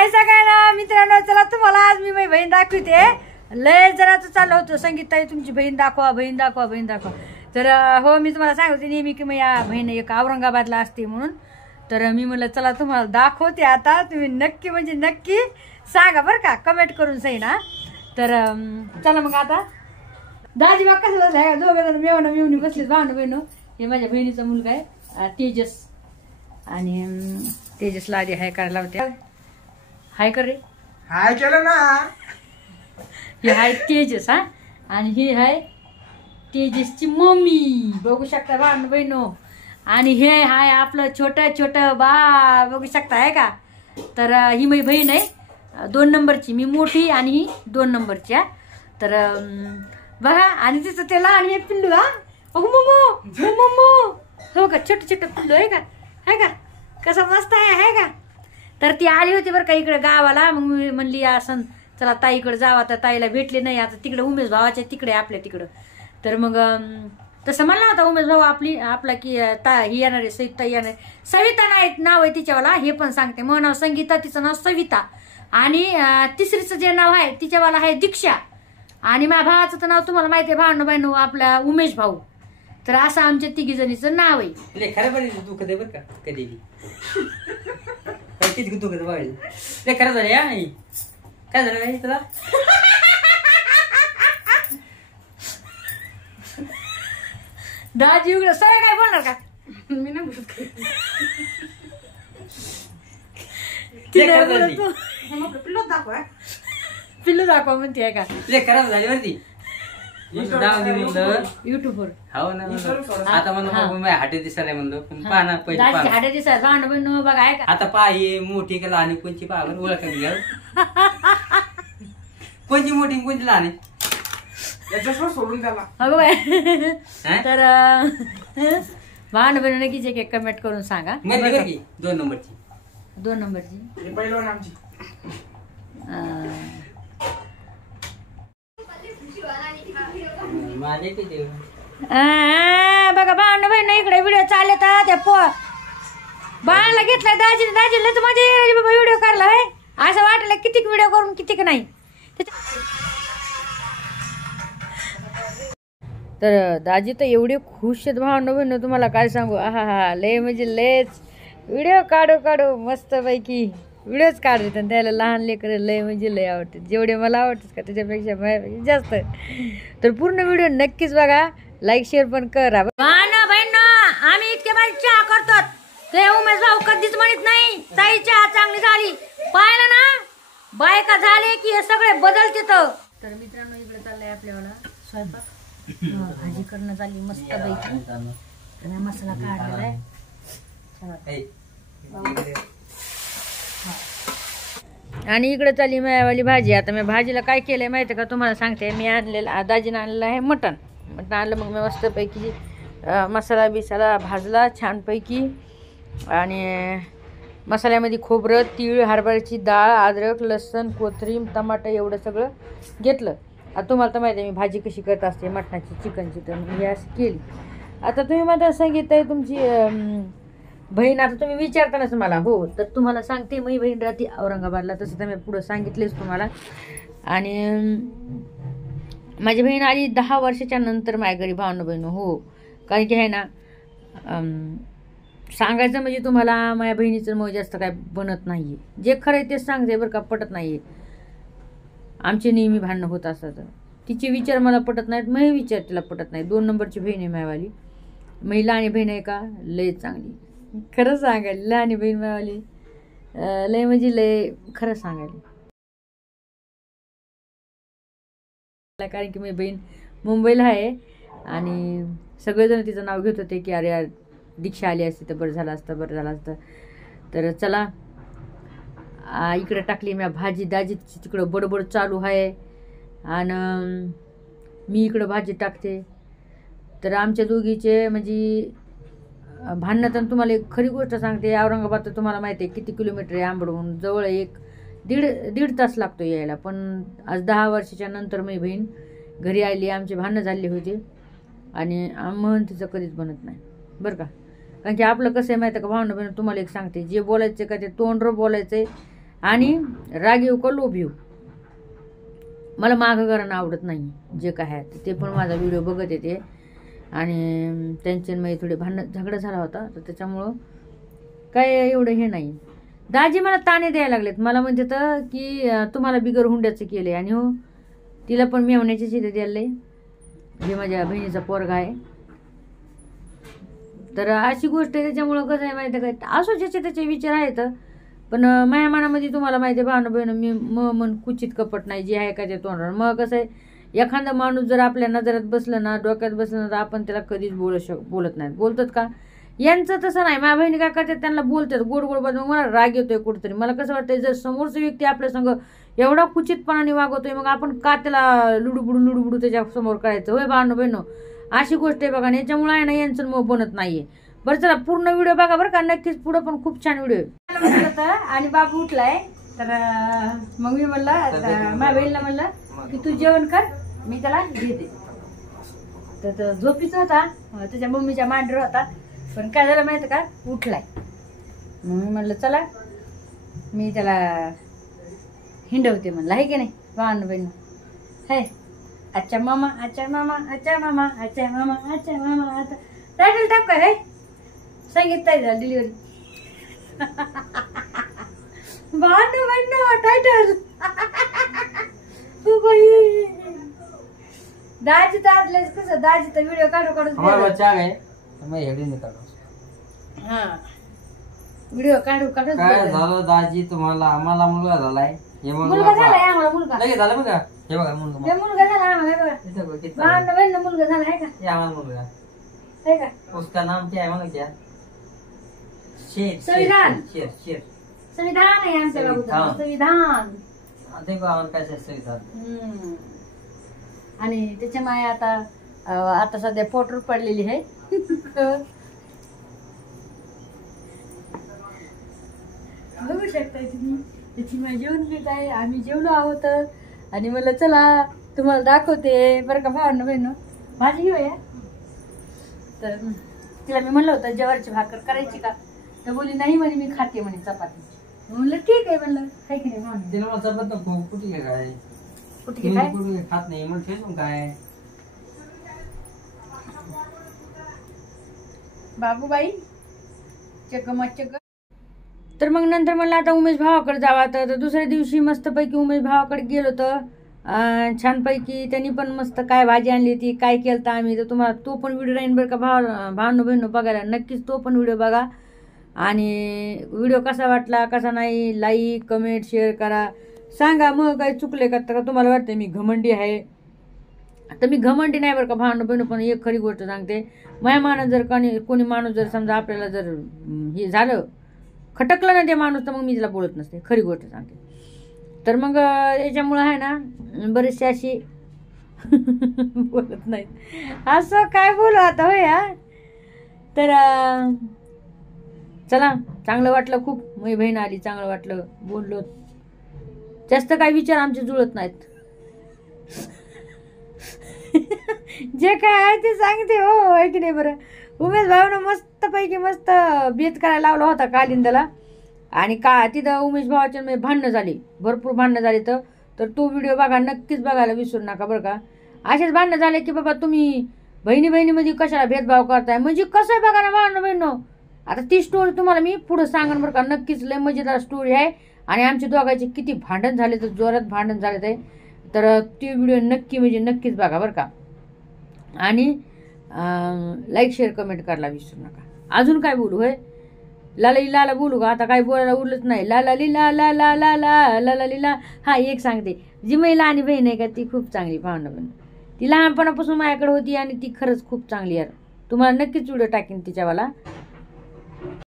हाय सगळ्यांना मित्रांनो, चला तुम्हाला आज मी माझी बहीण दाखवते. लय जराचं चाललं होतं, संगीताई तुमची बहीण दाखवा, बहीण दाखवा, बहीण दाखवा. तर हो, मी तुम्हाला सांगते नेहमी की या बहीण एक औरंगाबादला असते म्हणून. तर मी म्हणलं चला तुम्हाला दाखवते. आता तुम्ही नक्की म्हणजे नक्की सांगा बरं का, कमेंट करून सही ना. तर चला मग आता दाजी बा कसं बसलाय, दोघं मेवणं मिळून बसले भावनं बहिणं. हे माझ्या बहिणीचा मुलगा आहे तेजस, आणि तेजसला आधी हाय करायला होते. हाय कर रे, हाय केलं ना. हे हाय तेजस हा, आणि हे हाय तेजसची मम्मी, बघू शकता भावनं बहिणो. आणि हे हाय आपलं छोटं छोटं बाळ, बघू शकता आहे का. तर ही माझी बहीण आहे 2 नंबरची, मी मोठी आणि ही 2 नंबरची. तर बघा, आणि तिचं ते लहान हे पिल्लू हा, मोमो मोमो, हो का, छोटं छोटं पिल्लू आहे का कसं मस्त आहे का. तर ती आली होती बरं का इकडे गावाला. मग मी म्हणली असं चला ताईकडे जावा, तर ताईला भेटले नाही. आता तिकडे उमेश भावाच्या तिकडे आपल्या तिकडं. तर मग तसं म्हणला होता उमेश भाऊ आपला की ही येणार आहे, सविता येणार आहे. सविता नाही नाव आहे तिच्यावाला, हे पण सांगते. मग नाव संगीता, तिचं नाव सविता. आणि तिसरीचं जे नाव आहे तिच्यावाला आहे दीक्षा. आणि माझ्या भावाचं तर नाव तुम्हाला माहिती आहे, भावनो बहिणू आपला उमेश भाऊ. तर असं आमच्या 3 जणीचं नाव आहे. खरं बरं दुखत आहे बरं का, कधी किती दुखत वाढेल. ते खरं झालं या, काय झालं तुला. दाजी उघड सगळं काय बोलणार का, मी नाही बोलत. पिल्लू दाखवा म्हणते आहे का, तुला खराब झाली वरती युट्यूबवर. हो ना, आता म्हणून हाटे दिसायला म्हणलं, पण पाना पहिले हाडे दिसायला भांड बहिण बघा आहे का. आता पाय मोठी का लहान, कोणची पावर ओळख घ्या. कोणची मोठी कोणची लहान आहे सोडून द्याला. अगो बाय. तर भांड बहिण नक्कीच एक कमेंट करून सांगा. 2 नंबरची 2 नंबरची पहिलवान आमची. बघा भांड बहिण इकडे व्हिडिओ चालले तर त्या बाळाला घेतलाय दाजीलाच मजा येईल बाबा व्हिडिओ काढला आहे. असं वाटलं कितीक व्हिडिओ करून कितीक नाही. तर दाजी तर एवढे खुश आहेत भावना बहिण, तुम्हाला काय सांगू. हा लय म्हणजे लयच व्हिडिओ काढू मस्त पैकी व्हिडिओच काढतात. आणि त्याला लहान लेकर लय म्हणजे लय आवडतात, जेवढे मला आवडतात का त्याच्यापेक्षा माझ्यापेक्षा जास्त. तर पूर्ण व्हिडिओ नक्कीच बघा, लाईक शेअर पण करा. बहिण आम्ही इतके बाई चहा करतो, ते उमेश भाऊ कधीच म्हणत नाही ताई चहा चांगली झाली. पाहिलं ना, बायका झाले की हे सगळे बदलते. तर मित्रांनो इकडे चाललंय आपल्याला स्वयंपाक, भाजी करणं चालली मस्त पैकी. मसाला काढलेला आहे. आणि इकडे चालली मायावाली भाजी. आता मी भाजीला काय केलंय माहिती का तुम्हाला सांगते. मी आणलेलं दाजीनं आणलेलं आहे मटण आणलं. मग मी मस्तपैकी मसाला बिसाला भाजला छानपैकी. आणि मसाल्यामध्ये खोबरं, तीळ, हरभऱ्याची डाळ, अद्रक, लसूण, कोथिंबीर, टमाटर एवढं सगळं घेतलं. आता तुम्हाला तर माहिती आहे मी भाजी कशी करत असते मटणाची, चिकनची. तर मी अशी केली. आता तुम्ही मला सांगितलं तुमची बहीण, आता तुम्ही विचारतानाच मला हो, तर तुम्हाला सांगते मी बहीण राहते औरंगाबादला, तसं तर मी पुढं सांगितलेच तुम्हाला. आणि माझी बहीण आली 10 वर्षाच्या नंतर माझ्या घरी भावना बहीण. हो, कारण की आहे ना, सांगायचं म्हणजे तुम्हाला माझ्या बहिणीचं मग जास्त काय बनत नाही आहे. जे खरं आहे तेच सांगते बरं का, पटत नाही आहे. आमचे नेहमी भांडणं होत असतात. तिचे विचार मला पटत नाहीत, मी विचार तिला पटत नाही. 2 नंबरची बहीण आहे मायवाली. महिला आणि बहीण आहे का लय चांगली, खरं सांगायला. लहान बहीण मायवाली लय म्हणजे लय खरं सांगायला. कारण की माझी बहीण मुंबईला आहे आणि सगळेजण तिचं नाव घेत होते की अरे यार दीक्षा आली असती तर बरं झालं असतं. तर चला इकडे टाकली मी भाजी. दाजी तिकडं बडबड चालू आहे आणि मी इकडं भाजी टाकते. तर आमच्या दोघीचे म्हणजे भांडणं. तर तुम्हाला एक खरी गोष्ट सांगते, औरंगाबाद तर तुम्हाला माहिती आहे किती किलोमीटर आहे आंबडहून, जवळ दीड तास लागतो यायला. पण आज 10 वर्षाच्या नंतर मी बहीण घरी आली. आमचे भांडणं झाले होते आणि मन तिचं कधीच बनत नाही बरं का. कारण की आपलं कसं आहे माहिती आहे का भावना बहिण, तुम्हाला एक सांगते, जे बोलायचं का ते तोंडवर बोलायचं आहे आणि राग येऊ का लोभ येऊ, मला मागं करणं आवडत नाही. जे काय आहे ते पण माझा व्हिडिओ बघत येते. आणि त्यांच्यामध्ये थोडे भांडण झगडा झाला होता, तर त्याच्यामुळं काय एवढं हे नाही. दाजी मला ताणे द्यायला लागलेत. मला म्हणते तर की तुम्हाला बिगर हुंड्याचं केलं आहे, आणि हो तिला पण मेवण्याची चिथे द्यायला हे माझ्या बहिणीचा पोरगा आहे. तर अशी गोष्ट आहे. त्याच्यामुळं कसं आहे माहिती आहे काय, असो ज्याचे त्याचे विचार आहेत, पण माझ्या मनामध्ये तुम्हाला माहिती आहे भावना बहिण, मी मन कुचित कपट नाही, जे आहे का ते तोंडावर. मग कसं आहे, एखादा माणूस जर आपल्या नजरात बसलं ना, डोक्यात बसलं ना, तर आपण त्याला कधीच बोलत नाहीत. बोलतात का, यांचं तसं नाही. माझ्या बहिणी काय करतात, त्यांना बोलतात गोड गोड बाजू. मला राग येतोय कुठंतरी. मला कसं वाटतंय, जर समोरचा व्यक्ती आपल्या संग एवढा कुचितपणाने वागवतोय, मग आपण का त्याला लुडूबुडू त्याच्या समोर करायचं. होय भावना बहिण, अशी गोष्ट आहे बघा. आणि याच्यामुळे आहे ना, यांचं मग बनत नाहीये. बरं चला पूर्ण व्हिडिओ बघा बरं का, नक्कीच पुढं पण खूप छान व्हिडिओ आहे. आणि बाबू उठलाय, तर मग मी म्हणलं माझ्या बहिणीला म्हणलं की तू जेवण कर, मी त्याला घेते. तर झोपीच होता, त्याच्या मम्मीच्या मांडीवर होता. पण काय झालं माहिती का, उठलाय. मग मी म्हणलं चला मी त्याला हिंडवते म्हणलं, आहे की नाही भावना बहिण. हे अच्छा मामा, अच्छा मामा, अच्छा मामा, अच्छा मामा, अच्छा मामा. आता टायटल टाक काय हे संगीत ताई झालं डिलिव्हरी. भावना बहिण टायटल. दाजी तर कसं, दाजी तर व्हिडिओ हा व्हिडिओ काढून काय झालं दाजी तुम्हाला? आम्हाला मुलगा झालाय. मुलगा झालाय आम्हाला. मुलगा झाला बघा, हे बघा मुलगा. मुलगा झाला आम्हाला. भावना बहिण मुलगा झाला आहे का, आम्हाला मुलगा आहे का. उसका नाम क्या है? मला क्या शेर. संविधान. शेर शेर संविधान आहे आमच्या बाबूचं. संविधान. देखो आम्हाला काय संविधान. आणि त्याच्या माय आता सध्या पोटर पडलेली आहे. बघू शकताय तुम्ही, त्याची माय जेवण घेत आहे. आम्ही जेवलो आहोत. आणि मला चला तुम्हाला दाखवते बरं का भावना बहिण. भाजी घेऊया. तर तिला मी म्हणलं होतं ज्वारीची भाकर करायची का, तर बोली नाही म्हणे मी खाते म्हणे चपाती. म्हणलं ठीक आहे म्हणलं, काय की नाही म्हणून तिला मला चपात नको. कुठे काय कुठे काय खात नाही मग ठेवून काय. बाबूबाई चक. तर मग नंतर म्हणलं आता उमेश भावाकडे जावा. तर दुसऱ्या दिवशी मस्तपैकी उमेश भावाकडे गेलो तर छानपैकी त्यांनी पण मस्त काय भाजी आणली होती, काय केलं तर आम्ही. तर तुम्हाला तो पण व्हिडिओ राहीन बरं का भावनो बहिणो बघायला. नक्कीच तो पण व्हिडिओ बघा. आणि व्हिडिओ कसा वाटला कसा नाही, लाईक कमेंट शेअर करा, सांगा. मग काही चुकले का, तर तुम्हाला वाटतं मी घमंडी आहे, तर मी घमंडी नाही बरं का भावना बहिणं. पण एक खरी गोष्ट सांगते, माझ्या माणूस जर कोणी माणूस जर समजा आपल्याला जर हे झालं, खटकलं ना ते माणूस, तर मग मी तिला बोलत नसते, खरी गोष्ट सांगते. तर मग याच्यामुळं आहे ना बरेचसे अशी बोलत नाहीत. असं काय बोलू आता होय. तर चला चांगलं वाटलं खूप. माझी बहीण आली, चांगलं वाटलं, बोललो. जास्त काय विचार आमचे जुळत नाहीत. जे काय आहे ते सांगते हो, आहे की नाही बरं. उमेश भाऊनं मस्तपैकी मस्त बेत करायला लावला होता कालिंदला. आणि तिथं उमेश भावाच्या भांडणं झाली, भरपूर भांडणं झाली. तर तो व्हिडिओ बघा, नक्कीच बघायला विसरू नका बरं का. असेच भांडणं झाले की बाबा तुम्ही बहिणीमध्ये कशाला भेदभाव करताय, म्हणजे कसं आहे बघा ना भांडणं बहिणं. आता ती स्टोरी तुम्हाला मी पुढं सांगन बरं का. नक्कीच लय मजेदार स्टोरी आहे. आणि आमच्या दोघांचे किती भांडण झाले, तर जोरात भांडण झाले ते. तर ती व्हिडिओ नक्की म्हणजे नक्कीच बघा बरं का. आणि लाईक शेअर कमेंट करायला विसरू नका. अजून काय बोलू होय, लाला बोलू का, आता काय बोलायला उरलंच नाही. लाला लिला ला ला ला ला ला लिला. हा एक सांगते, जी महिला आणि बहीण आहे का ती खूप चांगली भावना बहीण. ती लहानपणापासून माझ्याकडे होती आणि ती खरंच खूप चांगली यार. तुम्हाला नक्कीच व्हिडिओ टाकेन तिच्यावाला.